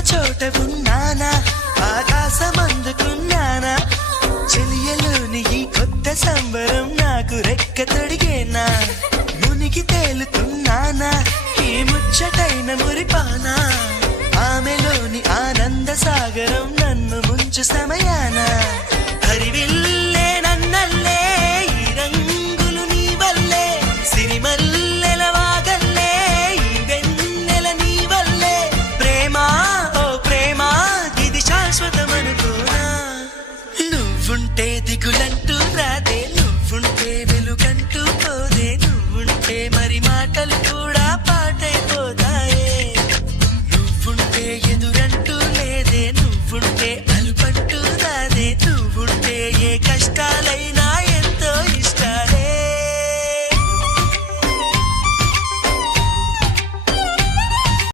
చోట ఉన్నానా? ఆకాశం అందుకున్నానా చెలియలోని ఈ కొత్త సంబరం నాకు రెక్క తొడిగేనా? మునిగి తేలుతున్నానా? ఈ ముచ్చటైన మురిపానా? ఆమెలోని ఆనంద సాగరం నన్ను ముంచు సమయం నువ్వుంటే దిగులంటూ రాదే నువ్వుంటే వెలుగంటూ పోదే నువ్వుంటే మరి మాటలు కూడా